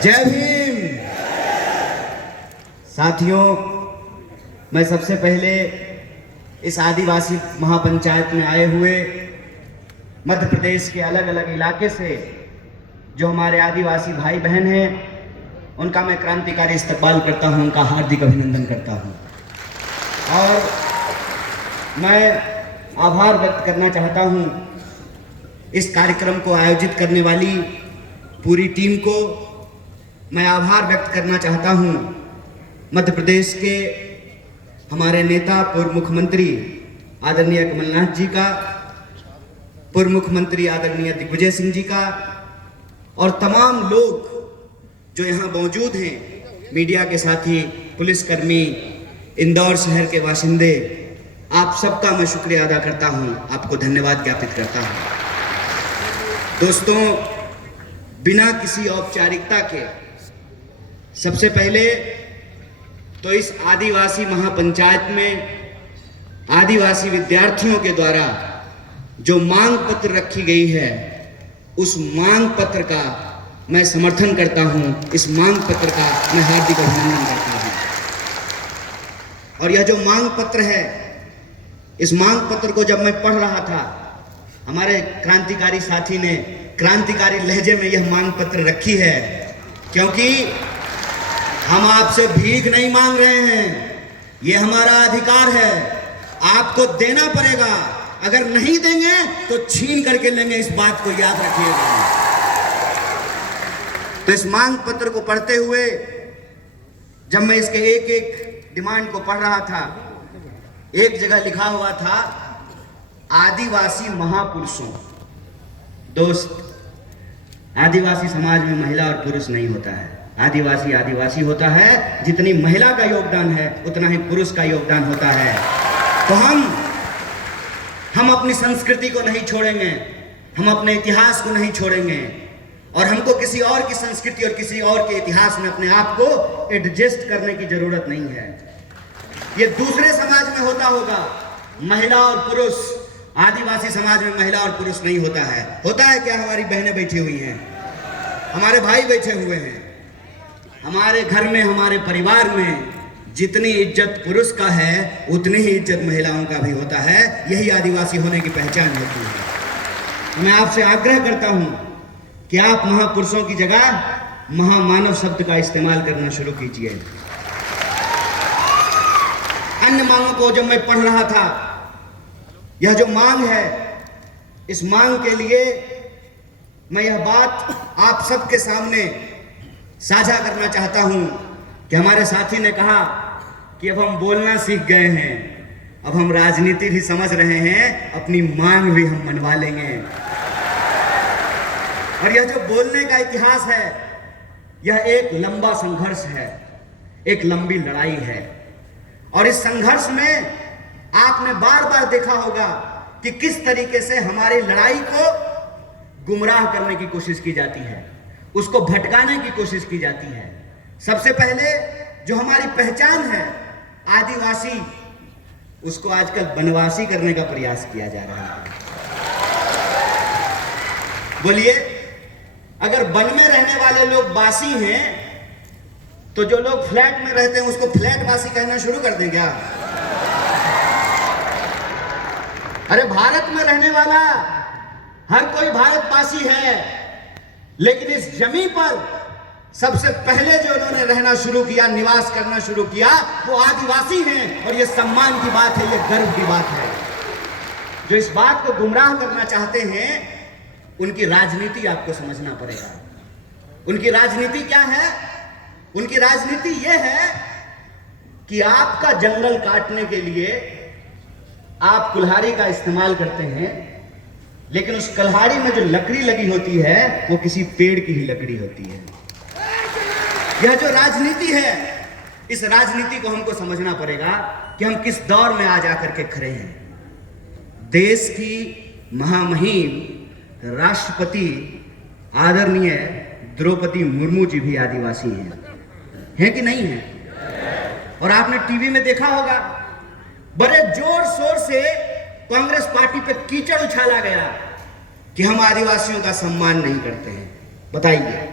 जय भीम। साथियों, मैं सबसे पहले इस आदिवासी महापंचायत में आए हुए मध्य प्रदेश के अलग अलग इलाके से जो हमारे आदिवासी भाई बहन हैं, उनका मैं क्रांतिकारी इस्तकबाल करता हूं, उनका हार्दिक अभिनंदन करता हूं। और मैं आभार व्यक्त करना चाहता हूं इस कार्यक्रम को आयोजित करने वाली पूरी टीम को। मैं आभार व्यक्त करना चाहता हूं मध्य प्रदेश के हमारे नेता पूर्व मुख्यमंत्री आदरणीय कमलनाथ जी का, पूर्व मुख्यमंत्री आदरणीय दिग्विजय सिंह जी का, और तमाम लोग जो यहाँ मौजूद हैं, मीडिया के साथी, पुलिसकर्मी, इंदौर शहर के बाशिंदे, आप सबका मैं शुक्रिया अदा करता हूँ, आपको धन्यवाद ज्ञापित करता हूँ। दोस्तों, बिना किसी औपचारिकता के सबसे पहले तो इस आदिवासी महापंचायत में आदिवासी विद्यार्थियों के द्वारा जो मांग पत्र रखी गई है, उस मांग पत्र का मैं समर्थन करता हूं, इस मांग पत्र का मैं हार्दिक अभिनंदन करता हूं। और यह जो मांग पत्र है, इस मांग पत्र को जब मैं पढ़ रहा था, हमारे क्रांतिकारी साथी ने क्रांतिकारी लहजे में यह मांग पत्र रखी है, क्योंकि हम आपसे भीख नहीं मांग रहे हैं, ये हमारा अधिकार है, आपको देना पड़ेगा, अगर नहीं देंगे तो छीन करके लेंगे, इस बात को याद रखिएगा। तो इस मांग पत्र को पढ़ते हुए जब मैं इसके एक एक डिमांड को पढ़ रहा था, एक जगह लिखा हुआ था आदिवासी महापुरुषों। दोस्त, आदिवासी समाज में महिला और पुरुष नहीं होता है, आदिवासी आदिवासी होता है। जितनी महिला का योगदान है उतना ही पुरुष का योगदान होता है। तो हम अपनी संस्कृति को नहीं छोड़ेंगे, हम अपने इतिहास को नहीं छोड़ेंगे, और हमको किसी और की संस्कृति और किसी और के इतिहास में अपने आप को एडजस्ट करने की जरूरत नहीं है। ये दूसरे समाज में होता होगा, महिला और पुरुष, आदिवासी समाज में महिला और पुरुष नहीं होता है। होता है क्या? हमारी बहनें बैठी हुई हैं, हमारे भाई बैठे हुए हैं। हमारे घर में, हमारे परिवार में जितनी इज्जत पुरुष का है उतनी ही इज्जत महिलाओं का भी होता है। यही आदिवासी होने की पहचान होती है। मैं आपसे आग्रह करता हूं कि आप महापुरुषों की जगह महामानव शब्द का इस्तेमाल करना शुरू कीजिए। अन्य मांगों को जब मैं पढ़ रहा था, यह जो मांग है, इस मांग के लिए मैं यह बात आप सबके सामने साझा करना चाहता हूं कि हमारे साथी ने कहा कि अब हम बोलना सीख गए हैं, अब हम राजनीति भी समझ रहे हैं, अपनी मांग भी हम मनवा लेंगे। और यह जो बोलने का इतिहास है, यह एक लंबा संघर्ष है, एक लंबी लड़ाई है। और इस संघर्ष में आपने बार बार देखा होगा कि किस तरीके से हमारी लड़ाई को गुमराह करने की कोशिश की जाती है, उसको भटकाने की कोशिश की जाती है। सबसे पहले जो हमारी पहचान है आदिवासी, उसको आजकल बनवासी करने का प्रयास किया जा रहा है। बोलिए, अगर वन में रहने वाले लोग बासी हैं तो जो लोग फ्लैट में रहते हैं उसको फ्लैट वासी कहना शुरू कर दें क्या? अरे भारत में रहने वाला हर कोई भारतवासी है, लेकिन इस जमीन पर सबसे पहले जो उन्होंने रहना शुरू किया, निवास करना शुरू किया, वो आदिवासी हैं। और ये सम्मान की बात है, ये गर्व की बात है। जो इस बात को गुमराह करना चाहते हैं, उनकी राजनीति आपको समझना पड़ेगा। उनकी राजनीति क्या है? उनकी राजनीति यह है कि आपका जंगल काटने के लिए आप कुल्हाड़ी का इस्तेमाल करते हैं, लेकिन उस कुल्हाड़ी में जो लकड़ी लगी होती है वो किसी पेड़ की ही लकड़ी होती है। यह जो राजनीति है, इस राजनीति को हमको समझना पड़ेगा कि हम किस दौर में आज आकर के खड़े हैं। देश की महामहिम राष्ट्रपति आदरणीय द्रौपदी मुर्मू जी भी आदिवासी हैं कि नहीं हैं? और आपने टीवी में देखा होगा, बड़े जोर शोर से कांग्रेस पार्टी पे कीचड़ उछाला गया कि हम आदिवासियों का सम्मान नहीं करते हैं। बताइए,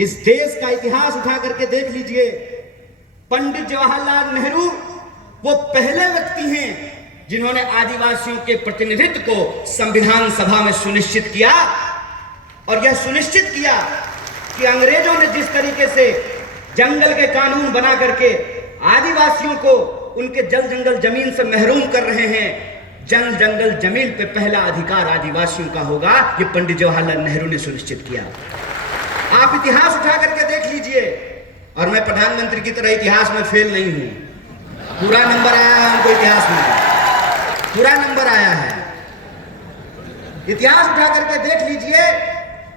इस देश का इतिहास उठा करके देख लीजिए, पंडित जवाहरलाल नेहरू वो पहले व्यक्ति हैं जिन्होंने आदिवासियों के प्रतिनिधित्व को संविधान सभा में सुनिश्चित किया, और यह सुनिश्चित किया कि अंग्रेजों ने जिस तरीके से जंगल के कानून बना करके आदिवासियों को उनके जल जंगल जमीन से महरूम कर रहे हैं, जंग जंगल जमीन पे पहला अधिकार आदिवासियों का होगा, ये पंडित जवाहरलाल नेहरू ने सुनिश्चित किया। आप इतिहास उठा करके देख लीजिए, और मैं प्रधानमंत्री की तरह इतिहास में फेल नहीं हूं, पूरा नंबर आया है हमको, इतिहास में पूरा नंबर आया है। इतिहास उठा करके देख लीजिए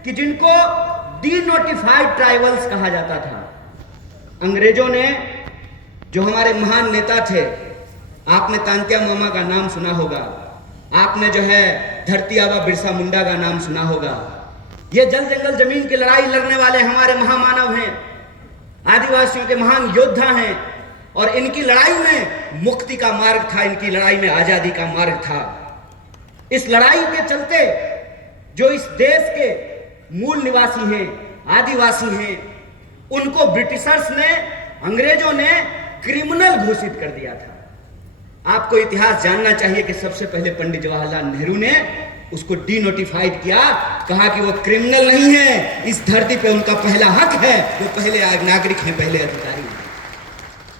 कि जिनको डीनोटिफाइड ट्राइबल्स कहा जाता था, अंग्रेजों ने, जो हमारे महान नेता थे, आपने तांत्या मामा का नाम सुना होगा, आपने जो है धरती आबा बिरसा मुंडा का नाम सुना होगा, ये जल जंगल जमीन की लड़ाई लड़ने वाले हमारे महामानव हैं, आदिवासियों के महान योद्धा हैं, और इनकी लड़ाई में मुक्ति का मार्ग था, इनकी लड़ाई में आजादी का मार्ग था। इस लड़ाई के चलते जो इस देश के मूल निवासी हैं, आदिवासी हैं, उनको ब्रिटिशर्स ने, अंग्रेजों ने क्रिमिनल घोषित कर दिया था। आपको इतिहास जानना चाहिए कि सबसे पहले पंडित जवाहरलाल नेहरू ने उसको डीनोटिफाइड किया, कहा कि वो क्रिमिनल नहीं है, इस धरती पे उनका पहला हक है, वो पहले नागरिक हैं, पहले अधिकारी हैं।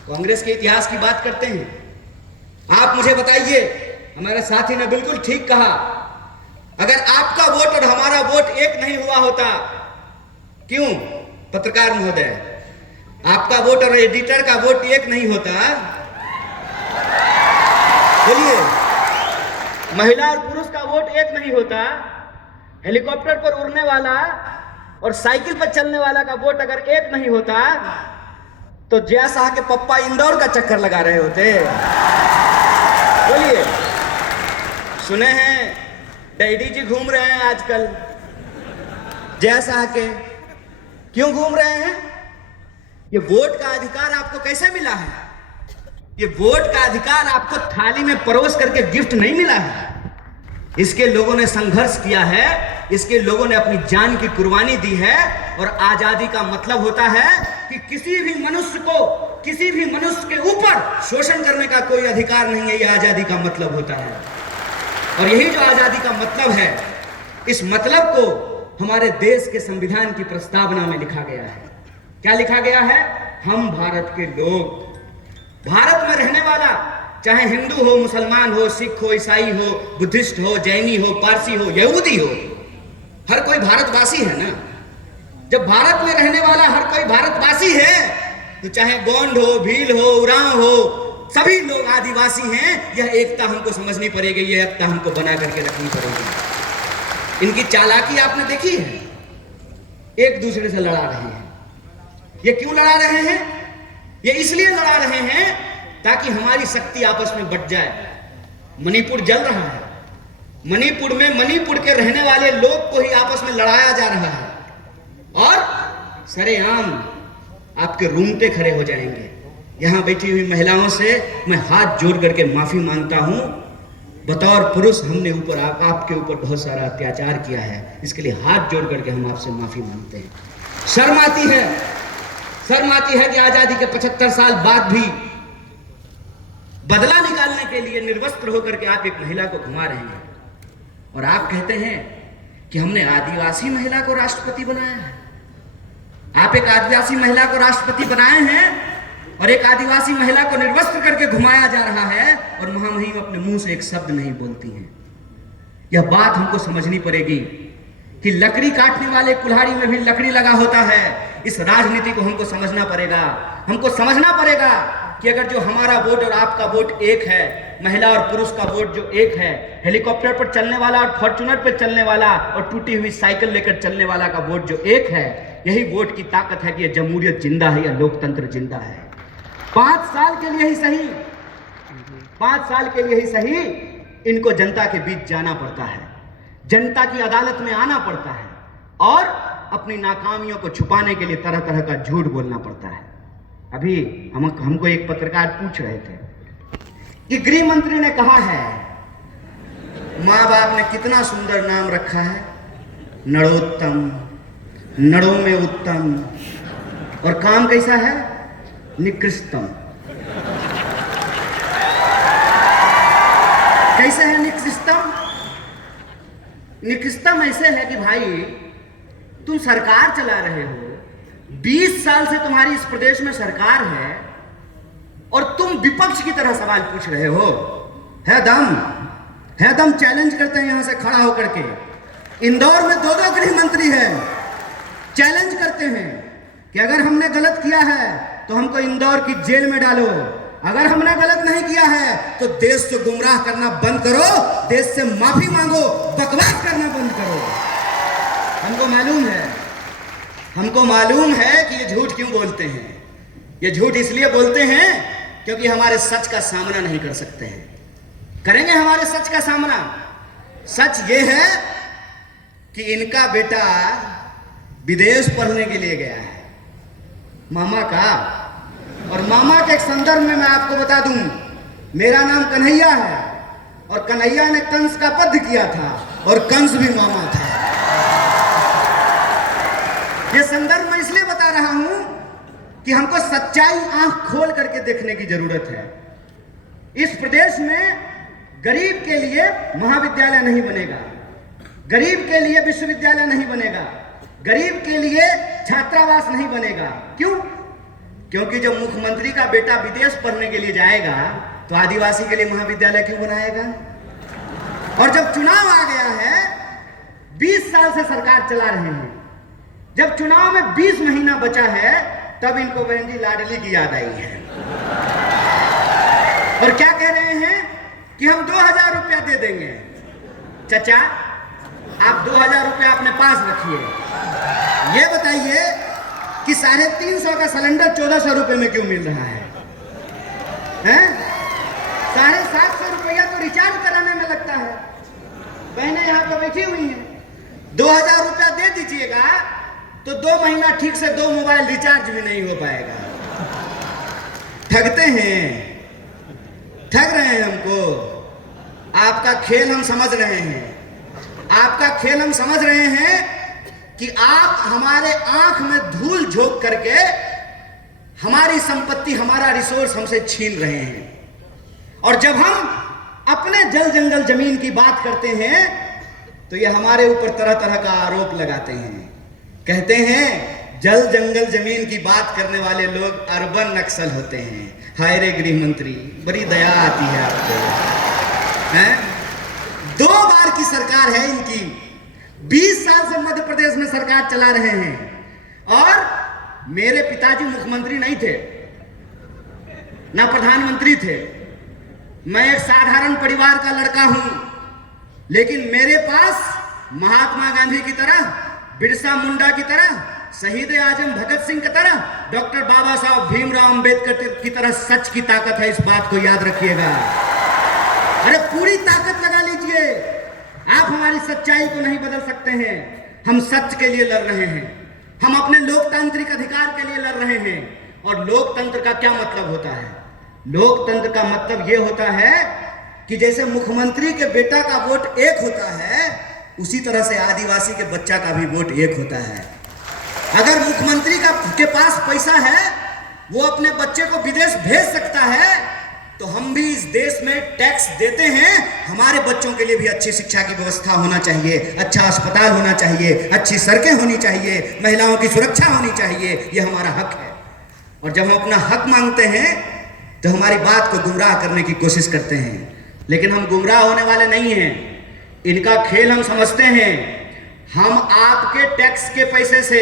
कांग्रेस के इतिहास की बात करते हैं। आप मुझे बताइए, हमारे साथी ने बिल्कुल ठीक कहा, अगर आपका वोट और हमारा वोट एक नहीं हुआ होता, क्यों पत्रकार महोदय, आपका वोट और एडिटर का वोट एक नहीं होता, बोलिए, महिला और पुरुष का वोट एक नहीं होता, हेलीकॉप्टर पर उड़ने वाला और साइकिल पर चलने वाला का वोट अगर एक नहीं होता, तो जया शाह के पप्पा इंदौर का चक्कर लगा रहे होते। बोलिए, सुने हैं डैडी जी घूम रहे हैं आजकल जया शाह के, क्यों घूम रहे हैं? ये वोट का अधिकार आपको कैसे मिला है? ये वोट का अधिकार आपको थाली में परोस करके गिफ्ट नहीं मिला है, इसके लोगों ने संघर्ष किया है, इसके लोगों ने अपनी जान की कुर्बानी दी है। और आजादी का मतलब होता है कि किसी भी मनुष्य को, किसी भी मनुष्य के ऊपर शोषण करने का कोई अधिकार नहीं है, यह आजादी का मतलब होता है। और यही जो आजादी का मतलब है, इस मतलब को हमारे देश के संविधान की प्रस्तावना में लिखा गया है। क्या लिखा गया है? हम भारत के लोग, भारत में रहने वाला, चाहे हिंदू हो, मुसलमान हो, सिख हो, ईसाई हो, बुद्धिस्ट हो, जैनी हो, पारसी हो, यहूदी हो, हर कोई भारतवासी है ना। जब भारत में रहने वाला हर कोई भारतवासी है, तो चाहे गोंड हो, भील हो, उरांव हो, सभी लोग आदिवासी हैं। यह एकता हमको समझनी पड़ेगी, यह एकता हमको बना करके रखनी पड़ेगी। इनकी चालाकी आपने देखी है, एक दूसरे से लड़ा रहे हैं। ये क्यों लड़ा रहे हैं? ये इसलिए लड़ा रहे हैं ताकि हमारी शक्ति आपस में बट जाए। मणिपुर जल रहा है, मणिपुर में मणिपुर के रहने वाले लोग को ही आपस में लड़ाया जा रहा है, और सरेआम आपके रूंगटे खड़े हो जाएंगे। यहां बैठी हुई महिलाओं से मैं हाथ जोड़ करके माफी मांगता हूं। बतौर पुरुष हमने ऊपर आपके ऊपर बहुत सारा अत्याचार किया है, इसके लिए हाथ जोड़ करके हम आपसे माफी मांगते हैं। शर्म आती है, शर्म आती है कि आजादी के 75 साल बाद भी बदला निकालने के लिए निर्वस्त्र होकर के आप एक महिला को घुमा रहे हैं, और आप कहते हैं कि हमने आदिवासी महिला को राष्ट्रपति बनाया है। आप एक आदिवासी महिला को राष्ट्रपति बनाए हैं और एक आदिवासी महिला को निर्वस्त्र करके घुमाया जा रहा है, और महामहिम अपने मुंह से एक शब्द नहीं बोलती हैं। यह बात हमको समझनी पड़ेगी कि लकड़ी काटने वाले कुल्हाड़ी में भी लकड़ी लगा होता है। इस राजनीति को हमको समझना पड़ेगा। हमको समझना पड़ेगा कि अगर जो हमारा वोट और आपका वोट एक है, महिला और पुरुष का वोट जो एक है, हेलीकॉप्टर पर चलने वाला और फॉर्च्यूनर पर चलने वाला और टूटी हुई साइकिल लेकर चलने वाला का वोट जो एक है, यही वोट की ताकत है कि यह जमहूरियत जिंदा है, यह लोकतंत्र जिंदा है। 5 साल के लिए ही सही, 5 साल के लिए ही सही, इनको जनता के बीच जाना पड़ता है, जनता की अदालत में आना पड़ता है, और अपनी नाकामियों को छुपाने के लिए तरह तरह का झूठ बोलना पड़ता है। अभी हमको एक पत्रकार पूछ रहे थे कि गृह मंत्री ने कहा है, माँ बाप ने कितना सुंदर नाम रखा है, नरोत्तम, नड़ों में उत्तम, और काम कैसा है? निकृष्टम। कैसे है निकृष्टम? निकृष्टम ऐसे है कि भाई तुम सरकार चला रहे हो, 20 साल से तुम्हारी इस प्रदेश में सरकार है और तुम विपक्ष की तरह सवाल पूछ रहे हो। है दम चैलेंज करते हैं यहां से खड़ा होकर के। इंदौर में 2 गृह मंत्री है, चैलेंज करते हैं कि अगर हमने गलत किया है तो हमको इंदौर की जेल में डालो, अगर हमने गलत नहीं किया है तो देश से गुमराह करना बंद करो, देश से माफी मांगो, बकवास करना बंद करो। हमको मालूम है कि ये झूठ क्यों बोलते हैं। ये झूठ इसलिए बोलते हैं क्योंकि हमारे सच का सामना नहीं कर सकते हैं। करेंगे हमारे सच का सामना। सच ये है कि इनका बेटा विदेश पढ़ने के लिए गया है, मामा का। और मामा के संदर्भ में मैं आपको बता दूं, मेरा नाम कन्हैया है और कन्हैया ने कंस का वध किया था और कंस भी मामा था। ये संदर्भ मैं इसलिए बता रहा हूं कि हमको सच्चाई आंख खोल करके देखने की जरूरत है। इस प्रदेश में गरीब के लिए महाविद्यालय नहीं बनेगा, गरीब के लिए विश्वविद्यालय नहीं बनेगा, गरीब के लिए छात्रावास नहीं बनेगा। क्यों? क्योंकि जब मुख्यमंत्री का बेटा विदेश पढ़ने के लिए जाएगा तो आदिवासी के लिए महाविद्यालय क्यों बनाएगा? और जब चुनाव आ गया है, 20 साल से सरकार चला रहे हैं, जब चुनाव में 20 महीना बचा है तब इनको बहन जी लाडली की याद आई है और क्या कह रहे हैं कि हम 2000 रुपया दे देंगे। चाचा, आप 2000 रुपया अपने पास रखिए, ये बताइए कि 350 का सिलेंडर 1400 रुपए में क्यों मिल रहा है? 750 रुपया तो रिचार्ज कराने में लगता है। बहनें यहाँ पर बैठी हुई हैं, 2000 रुपया दे दीजिएगा तो 2 महीना ठीक से 2 मोबाइल रिचार्ज भी नहीं हो पाएगा। ठगते हैं, ठग रहे हैं हमको। आपका खेल हम समझ रहे हैं, आपका खेल हम समझ रहे हैं कि आप हमारे आंख में धूल झोंक करके हमारी संपत्ति, हमारा रिसोर्स हमसे छीन रहे हैं। और जब हम अपने जल जंगल जमीन की बात करते हैं तो ये हमारे ऊपर तरह तरह का आरोप लगाते हैं। कहते हैं जल जंगल जमीन की बात करने वाले लोग अर्बन नक्सल होते हैं। हाय रे गृह मंत्री, बड़ी दया आती है आपको। 2 बार की सरकार है इनकी, 20 साल से मध्य प्रदेश में सरकार चला रहे हैं। और मेरे पिताजी मुख्यमंत्री नहीं थे, ना प्रधानमंत्री थे। मैं एक साधारण परिवार का लड़का हूं, लेकिन मेरे पास महात्मा गांधी की तरह, बिरसा मुंडा की तरह, शहीद आजम भगत सिंह की तरह, डॉक्टर बाबा साहब भीमराव अंबेडकर की तरह सच की ताकत है। इस बात को याद रखिएगा। अरे पूरी ताकत लगा लीजिए, आप हमारी सच्चाई को नहीं बदल सकते हैं। हम सच के लिए लड़ रहे हैं, हम अपने लोकतांत्रिक अधिकार के लिए लड़ रहे हैं। और लोकतंत्र का क्या मतलब होता है? लोकतंत्र का मतलब यह होता है कि जैसे मुख्यमंत्री के बेटा का वोट एक होता है, उसी तरह से आदिवासी के बच्चा का भी वोट एक होता है। अगर मुख्यमंत्री के पास पैसा है, वो अपने बच्चे को विदेश भेज सकता है, तो हम भी इस देश में टैक्स देते हैं। हमारे बच्चों के लिए भी अच्छी शिक्षा की व्यवस्था होना चाहिए, अच्छा अस्पताल होना चाहिए, अच्छी सड़कें होनी चाहिए, महिलाओं की सुरक्षा होनी चाहिए। ये हमारा हक है। और जब हम अपना हक मांगते हैं तो हमारी बात को गुमराह करने की कोशिश करते हैं, लेकिन हम गुमराह होने वाले नहीं हैं। इनका खेल हम समझते हैं। हम आपके टैक्स के पैसे से,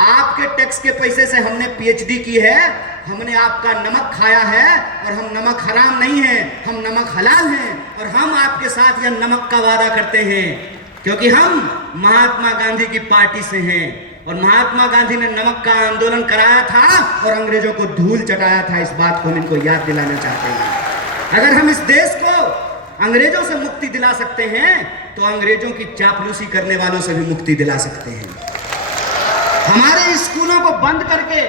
आपके टैक्स के पैसे से हमने पीएचडी की है, हमने आपका नमक खाया है। और हम नमक हराम नहीं है, हम नमक हलाल हैं। और हम आपके साथ यह नमक का वादा करते हैं क्योंकि हम महात्मा गांधी की पार्टी से हैं। और महात्मा गांधी ने नमक का आंदोलन कराया था और अंग्रेजों को धूल चटाया था। इस बात को हम इनको याद दिलाना चाहते हैं। अगर हम इस देश को अंग्रेजों से मुक्ति दिला सकते हैं तो अंग्रेजों की चापलूसी करने वालों से भी मुक्ति दिला सकते हैं। हमारे स्कूलों को बंद करके,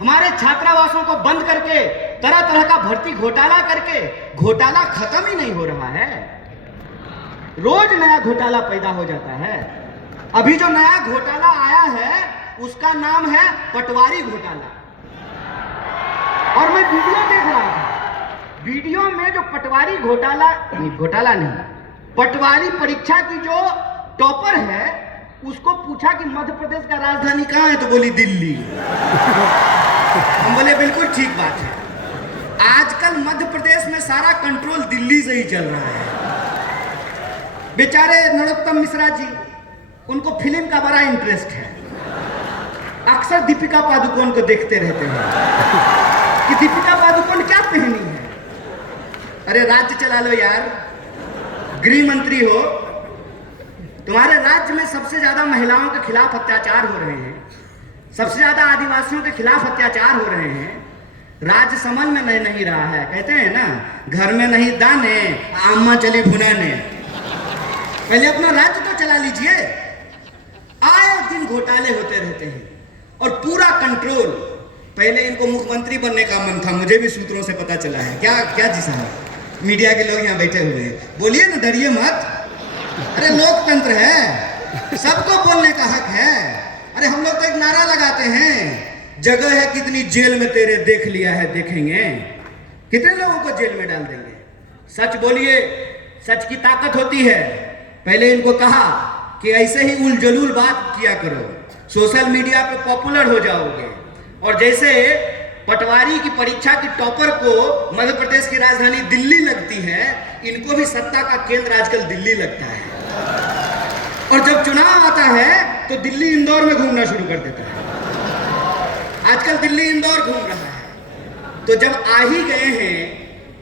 हमारे छात्रावासों को बंद करके, तरह तरह का भर्ती घोटाला करके, घोटाला खत्म ही नहीं हो रहा है। रोज नया घोटाला पैदा हो जाता है। अभी जो नया घोटाला आया है उसका नाम है पटवारी घोटाला। और मैं वीडियो देख रहा था, वीडियो में जो पटवारी घोटाला नहीं, पटवारी परीक्षा की जो टॉपर है उसको पूछा कि मध्य प्रदेश का राजधानी कहाँ है, तो बोली दिल्ली। हम बोले बिल्कुल ठीक बात है। आजकल मध्य प्रदेश में सारा कंट्रोल दिल्ली से ही चल रहा है। बेचारे नरोत्तम मिश्रा जी, उनको फिल्म का बड़ा इंटरेस्ट है, अक्सर दीपिका पादुकोण को देखते रहते हैं कि दीपिका पादुकोण क्या पहनी है। अरे राज्य चला लो यार, गृह मंत्री हो, तुम्हारे राज्य में सबसे ज्यादा महिलाओं के खिलाफ अत्याचार हो रहे हैं, सबसे ज्यादा आदिवासियों के खिलाफ अत्याचार हो रहे हैं, राज्य समझ में नहीं रहा है। कहते हैं ना, घर में नहीं दाने, अम्मा चली भुनाने। पहले अपना राज्य तो चला लीजिए। आए दिन घोटाले होते रहते हैं और पूरा कंट्रोल। पहले इनको मुख्यमंत्री बनने का मन था, मुझे भी सूत्रों से पता चला है। क्या जी साहब, मीडिया के लोग यहाँ बैठे हुए हैं, बोलिए ना, डरिए मत। अरे लोकतंत्र है, सबको बोलने का हक है। अरे हम लोग तो एक नारा लगाते हैं, जगह है कितनी जेल में तेरे, देख लिया है देखेंगे। कितने लोगों को जेल में डाल देंगे। सच बोलिए, सच की ताकत होती है। पहले इनको कहा कि ऐसे ही उलझुल बात किया करो, सोशल मीडिया पे पॉपुलर हो जाओगे। और जैसे पटवारी की परीक्षा की टॉपर को मध्य प्रदेश की राजधानी दिल्ली लगती है, इनको भी सत्ता का केंद्र आजकल दिल्ली लगता है। और जब चुनाव आता है तो दिल्ली इंदौर में घूमना शुरू कर देता है। आजकल दिल्ली इंदौर घूम रहा है। तो जब आ ही गए हैं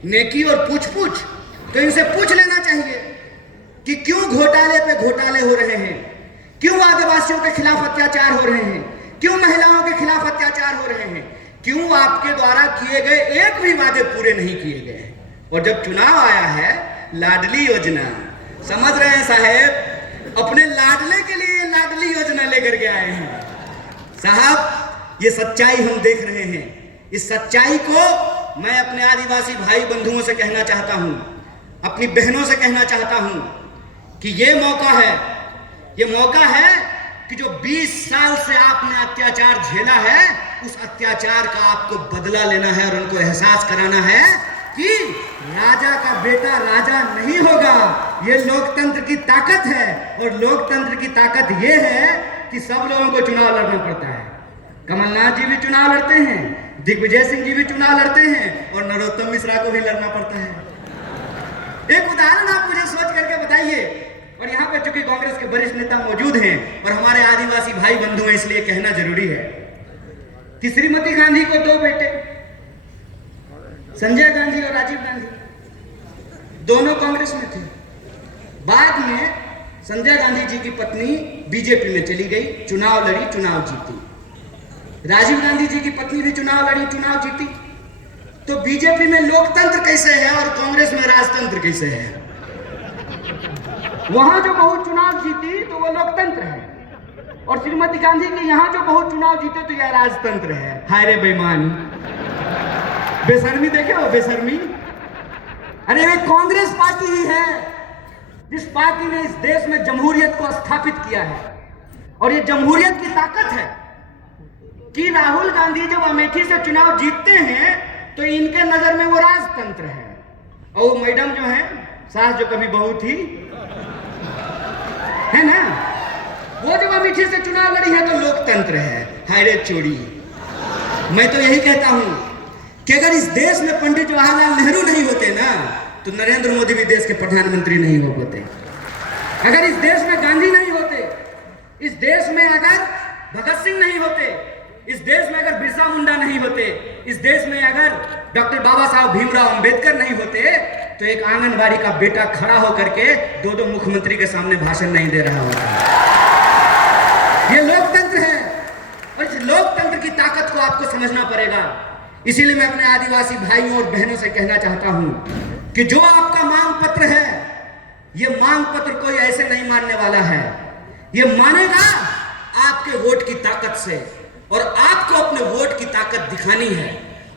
नेकी और पूछ तो इनसे पूछ लेना चाहिए कि क्यों घोटाले पे घोटाले हो रहे हैं, क्यों आदिवासियों के खिलाफ अत्याचार हो रहे हैं, क्यों महिलाओं के खिलाफ अत्याचार हो रहे हैं, क्यों आपके द्वारा किए गए एक भी वादे पूरे नहीं किए गए। और जब चुनाव आया है, लाडली योजना, समझ रहे हैं साहब, अपने लाडले के लिए लाडली योजना लेकर के आए हैं साहब। ये सच्चाई हम देख रहे हैं। इस सच्चाई को मैं अपने आदिवासी भाई बंधुओं से कहना चाहता हूं, अपनी बहनों से कहना चाहता हूं कि ये मौका है कि जो 20 साल से आपने अत्याचार झेला है, उस अत्याचार का आपको बदला लेना है और उनको एहसास कराना है कि राजा का बेटा राजा नहीं होगा। ये लोकतंत्र की ताकत है। और लोकतंत्र की ताकत ये है कि सब लोगों को चुनाव लड़ना पड़ता है। कमलनाथ जी भी चुनाव लड़ते हैं, दिग्विजय सिंह जी भी चुनाव लड़ते हैं, और नरोत्तम मिश्रा को भी लड़ना पड़ता है। एक उदाहरण आप मुझे सोच करके बताइए। और यहाँ पे चूंकि कांग्रेस के वरिष्ठ नेता मौजूद हैं और हमारे आदिवासी भाई बंधु हैं, इसलिए कहना जरूरी है कि श्रीमती गांधी को 2 बेटे, संजय गांधी और राजीव गांधी, दोनों कांग्रेस में थे। बाद में संजय गांधी जी की पत्नी बीजेपी में चली गई, चुनाव लड़ी, चुनाव जीती। राजीव गांधी जी की पत्नी भी चुनाव लड़ी, चुनाव जीती। तो बीजेपी में लोकतंत्र कैसे है और कांग्रेस में राजतंत्र कैसे है? वहां जो बहुत चुनाव जीती तो वो लोकतंत्र है, और श्रीमती गांधी के यहां जो बहुत चुनाव जीते तो यह राजतंत्र है। हाय रे बेईमान, बेशर्मी देखे हो, बेशर्मी। अरे वे कांग्रेस पार्टी ही है जिस पार्टी ने इस देश में जमहूरियत को स्थापित किया है। और ये जमहूरियत की ताकत है कि राहुल गांधी जब अमेठी से चुनाव जीतते हैं तो इनके नजर में वो राजतंत्र है। और वो मैडम जो है, सास जो कभी बहू थी, है ना, वो जब अमेठी से चुनाव लड़ी है तो लोकतंत्र है। हाय रे चोरी। मैं तो यही कहता हूं कि अगर इस देश में पंडित जवाहरलाल नेहरू नहीं होते ना, तो नरेंद्र मोदी भी देश के प्रधानमंत्री नहीं हो पाते। अगर इस देश में गांधी नहीं होते, इस देश में अगर भगत सिंह नहीं होते, इस देश में अगर बिरसा मुंडा नहीं होते, इस देश में अगर डॉक्टर बाबा साहब भीमराव अंबेडकर नहीं होते, तो एक आंगनबाड़ी का बेटा खड़ा होकर के 2 मुख्यमंत्री के सामने भाषण नहीं दे रहा होता। ये लोकतंत्र है और इस लोकतंत्र की ताकत को आपको समझना पड़ेगा। इसीलिए मैं अपने आदिवासी भाइयों और बहनों से कहना चाहता हूं कि जो आपका मांग पत्र है, ये मांग पत्र कोई ऐसे नहीं मानने वाला है। ये मानेगा आपके वोट की ताकत से, और आपको अपने वोट की ताकत दिखानी है।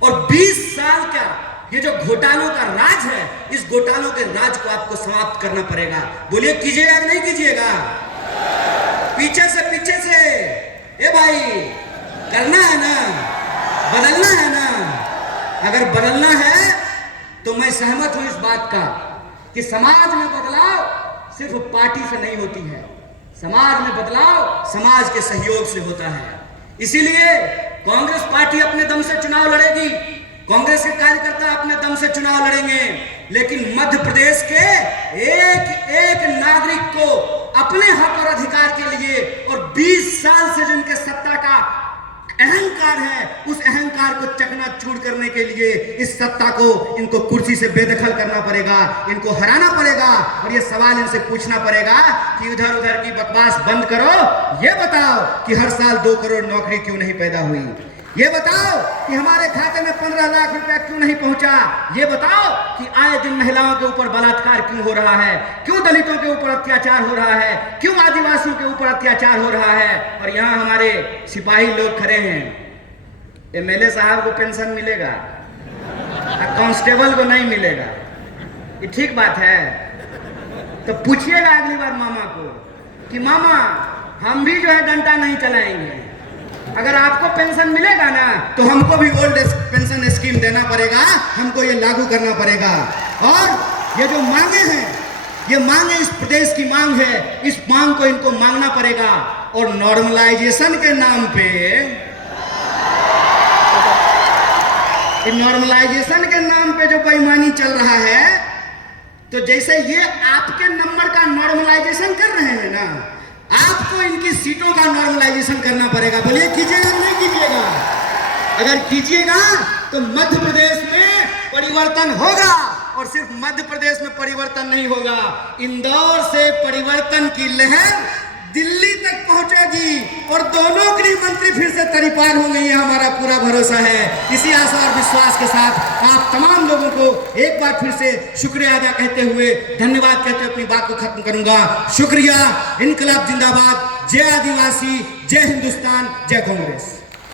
और 20 साल का ये जो घोटालों का राज है, इस घोटालों के राज को आपको समाप्त करना पड़ेगा। बोलिए, कीजिएगा कि नहीं कीजिएगा? पीछे से ए भाई, करना है ना, बदलना है ना। अगर बदलना है तो मैं सहमत हूं इस बात का कि समाज में बदलाव सिर्फ पार्टी से नहीं होती है, समाज में बदलाव समाज के सहयोग से होता है। इसीलिए कांग्रेस पार्टी अपने दम से चुनाव लड़ेगी, कांग्रेस के कार्यकर्ता अपने दम से चुनाव लड़ेंगे, लेकिन मध्य प्रदेश के एक एक नागरिक को अपने हक और अधिकार के लिए और 20 साल से जिनके सत्ता का अहंकार है, उस अहंकार को चकनाचूर करने के लिए इस सत्ता को इनको कुर्सी से बेदखल करना पड़ेगा, इनको हराना पड़ेगा। और ये सवाल इनसे पूछना पड़ेगा कि उधर उधर की बकवास बंद करो, ये बताओ कि हर साल 2 करोड़ नौकरी क्यों नहीं पैदा हुई, ये बताओ कि हमारे खाते में 15 लाख रुपया क्यों नहीं पहुंचा, ये बताओ कि आए दिन महिलाओं के ऊपर बलात्कार क्यों हो रहा है, क्यों दलितों के ऊपर अत्याचार हो रहा है, क्यों आदिवासियों के ऊपर अत्याचार हो रहा है। और यहाँ हमारे सिपाही लोग खड़े हैं, एमएलए साहब को पेंशन मिलेगा, कांस्टेबल को नहीं मिलेगा, ये ठीक बात है। तो पूछिएगा अगली बार मामा को कि मामा हम भी जो है डंडा नहीं चलाएंगे, अगर आपको पेंशन मिलेगा ना तो हमको भी ओल्ड पेंशन स्कीम देना पड़ेगा, हमको ये लागू करना पड़ेगा। और ये जो मांगे हैं, ये मांगे इस प्रदेश की मांग है, इस मांग को इनको मांगना पड़ेगा। और नॉर्मलाइजेशन के नाम पे, नॉर्मलाइजेशन के नाम पे जो बेईमानी चल रहा है, तो जैसे ये आपके नंबर का नॉर्मलाइजेशन कर रहे हैं ना, आपको इनकी सीटों का नॉर्मलाइजेशन करना पड़ेगा। बोलिए कीजिएगा नहीं कीजिएगा? अगर कीजिएगा तो मध्य प्रदेश में परिवर्तन होगा। और सिर्फ मध्य प्रदेश में परिवर्तन नहीं होगा, इंदौर से परिवर्तन की लहर दिल्ली तक पहुंचेगी और दोनों गृह मंत्री फिर से तरीपार होंगे, ये हमारा पूरा भरोसा है। इसी आशा और विश्वास के साथ आप तमाम लोगों को एक बार फिर से शुक्रिया अदा कहते हुए, धन्यवाद कहते हुए अपनी बात को खत्म करूंगा। शुक्रिया। इनकलाब जिंदाबाद। जय आदिवासी, जय हिंदुस्तान, जय कांग्रेस।